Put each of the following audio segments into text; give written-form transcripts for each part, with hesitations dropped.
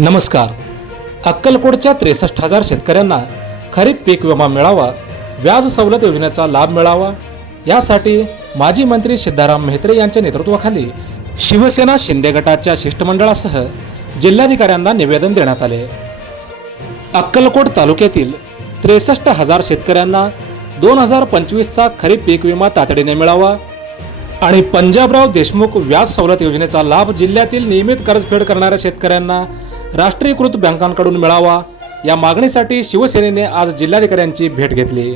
नमस्कार. अक्कलकोटच्या 63,000 शेतकऱ्यांना खरीप पीक विमा मिळावा, व्याज सवलत योजनेचा लाभ मिळावा यासाठी माजी मंत्री सिद्धाराम म्हेत्रे यांच्या नेतृत्वाखाली शिवसेना शिंदे गटाच्या शिष्टमंडळासह जिल्हाधिकाऱ्यांना निवेदन देण्यात आले. अक्कलकोट तालुक्यातील 63,000 शेतकऱ्यांना 2025चा खरीप पीक विमा तातडीने मिळावा आणि पंजाबराव देशमुख व्याज सवलत योजनेचा लाभ जिल्ह्यातील नियमित कर्जफेड करणाऱ्या शेतकऱ्यांना राष्ट्रीयकृत बँकांकडून मिळावा या मागणीसाठी शिवसेनेने आज जिल्हाधिकाऱ्यांची भेट घेतली.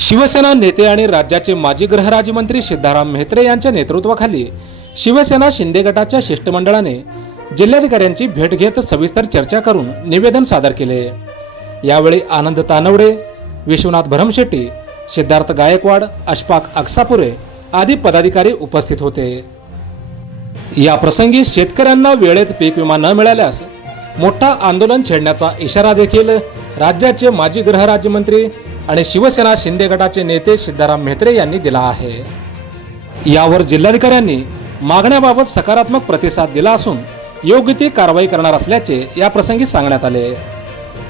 शिवसेना नेते आणि राज्याचे माजी गृहराज्यमंत्री सिद्धाराम म्हेत्रे यांच्या नेतृत्वाखाली शिवसेना शिंदे गटाच्या शिष्टमंडळाने जिल्हाधिकाऱ्यांची भेट घेत सविस्तर चर्चा करून निवेदन सादर केले. यावेळी आनंद तानवडे, विश्वनाथ भरमशेट्टी, सिद्धार्थ गायकवाड, अशफाक अक्सापुरे आदी पदाधिकारी उपस्थित होते. या प्रसंगी शेतकऱ्यांना वेळेत पीक विमा न मिळाल्यास मोठा आंदोलन छेडण्याचा इशारा देखील राज्याचे माजी गृहराज्यमंत्री आणि शिवसेना शिंदे गटाचे नेते सिद्धाराम म्हेत्रे यांनी दिला आहे. यावर जिल्हाधिकाऱ्यांनी मागण्याबाबत सकारात्मक प्रतिसाद दिला असून योग्य ती कारवाई करणार असल्याचे या प्रसंगी सांगण्यात आले.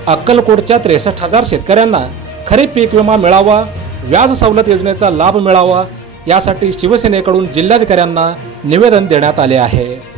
अक्कलकोटच्या 63,000 शेतकऱ्यांना खरीप पीक विमा मिळावा, व्याज सवलत योजनेचा लाभ मिळावा यासाठी शिवसेनेकडून जिल्हाधिकाऱ्यांना निवेदन देण्यात आले आहे.